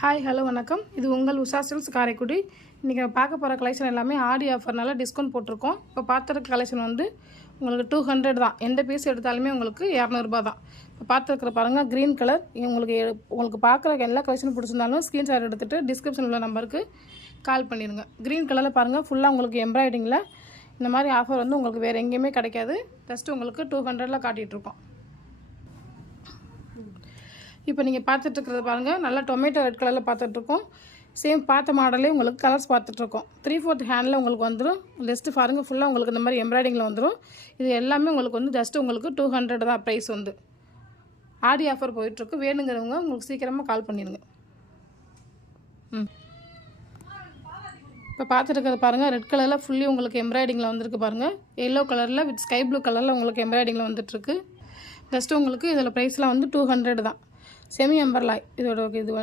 Hi hello வணக்கம். இது உங்கள் உஷா சில்க்ஸ் காரைக்குடி. இன்றைக்கி நம்ம பார்க்க போகிற கலெக்ஷன் எல்லாமே ஆடி ஆஃபர்னால டிஸ்கவுண்ட் போட்டிருக்கோம். இப்போ பார்த்துருக்க கலெக்ஷன் வந்து உங்களுக்கு 200 தான். எந்த பீஸ் எடுத்தாலுமே உங்களுக்கு 200 தான். இப்போ பார்த்துருக்குற பாருங்கள், க்ரீன் கலர். உங்களுக்கு பார்க்குற எல்லா கலெக்ஷனும் பிடிச்சிருந்தாலும் ஸ்க்ரீன்ஷாட் எடுத்துகிட்டு டிஸ்கிரிப்ஷனில் உள்ள நம்பருக்கு கால் பண்ணிடுங்க. க்ரீன் கலரில் பாருங்கள், ஃபுல்லாக உங்களுக்கு எம்ப்ராய்டிங்கில் இந்த மாதிரி ஆஃபர் வந்து உங்களுக்கு வேறு எங்கேயுமே கிடைக்காது. ஜஸ்ட்டு உங்களுக்கு 200 காட்டிகிட்ருக்கோம். இப்போ நீங்கள் பார்த்துட்ருக்கிறது பாருங்கள், நல்லா டொமேட்டோ ரெட் கலரில் பார்த்துட்ருக்கோம். சேம் பார்த்த மாடலே உங்களுக்கு கலர்ஸ் பார்த்துட்ருக்கோம். 3/4 ஹேண்டில் உங்களுக்கு வந்துடும். லிஸ்ட்டு பாருங்கள், ஃபுல்லாக உங்களுக்கு இந்த மாதிரி எம்ப்ராய்டிங்கில் வந்துடும். இது எல்லாமே உங்களுக்கு வந்து ஜஸ்ட்டு உங்களுக்கு 200 தான் ப்ரைஸ் வந்து. ஆடி ஆஃபர் போயிட்டுருக்கு. வேணுங்கிறவங்க உங்களுக்கு சீக்கிரமாக கால் பண்ணிடுங்க. இப்போ பார்த்துருக்கிறது பாருங்கள், ரெட் கலரில் ஃபுல்லி உங்களுக்கு எம்ப்ராய்டிங்கில் வந்துருக்கு பாருங்கள். எல்லோ கலரில் வித் ஸ்கை ப்ளூ கலரில் உங்களுக்கு எம்ப்ராய்டிங்கில் வந்துட்டுருக்கு. ஜஸ்ட்டு உங்களுக்கு இதில் ப்ரைஸ்லாம் வந்து 200 தான். செமி எம்பர்லாய் இதோட இது